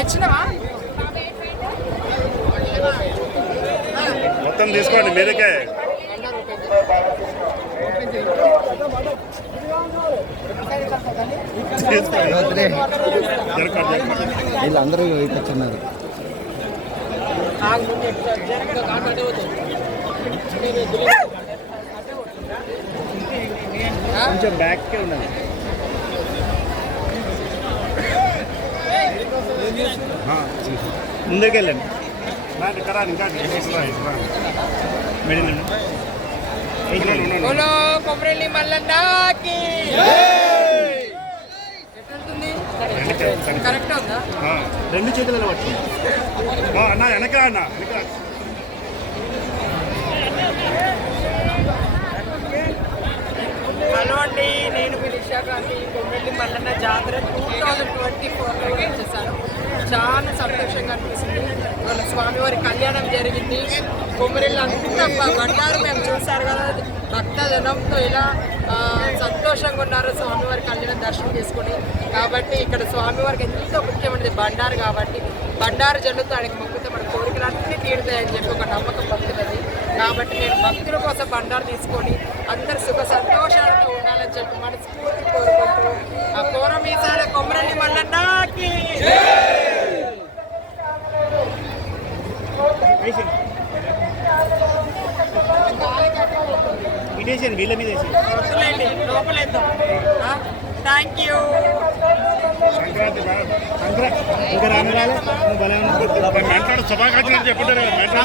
తెచ్చినవా మొత్తం తీసుకోండి మీదకే. వీళ్ళందరూ ఇటు వచ్చిన్నారు. కొంచెం బ్యాక్కే ఉన్నది. ముందుకు వెళ్ళండి. కొమరెల్లి మల్లన్నకి కరెక్ట్ ఉందా? రెండు చేతులలో పట్టు అన్న. వెనక అన్న వెనక. హలో అండి, నేను మీ నిషాకాంతి. కొమరెల్లి మల్లన్న జాతర 2024లో వచ్చేసాను. చాలా సంతోషంగా అనిపిస్తుంది. మన స్వామివారి కళ్యాణం జరిగింది. కొమరెల్లి అంతా బండారు మేము చూసారు కదా, భక్తజనంతో ఇలా సంతోషంగా ఉన్నారు స్వామివారి కళ్యాణం దర్శనం చేసుకుని. కాబట్టి ఇక్కడ స్వామివారికి ఎంతో ముఖ్యమైనది బండారు. కాబట్టి బండారు జల్లుతో ఆయనకి మొక్కుతే మన కోరికలన్నీ తీరుతాయని చెప్పి ఒక నమ్మకం భక్తులది. కాబట్టి నేను భక్తుల కోసం బండారు తీసుకొని అందరు సుఖ సంతోషాలతో ఉండాలని చెప్పి మనస్ఫూర్తి కోరుకుంటూ ఆ కోరమీసాల కొమరెల్లి మల్లన్నకి వీళ్ళ మీద లోపలేద్దాం. Thank you. సంక్రాంతి ఇంకా రాను రాలే. శుభాకాంక్షలు చెప్పుంటారు.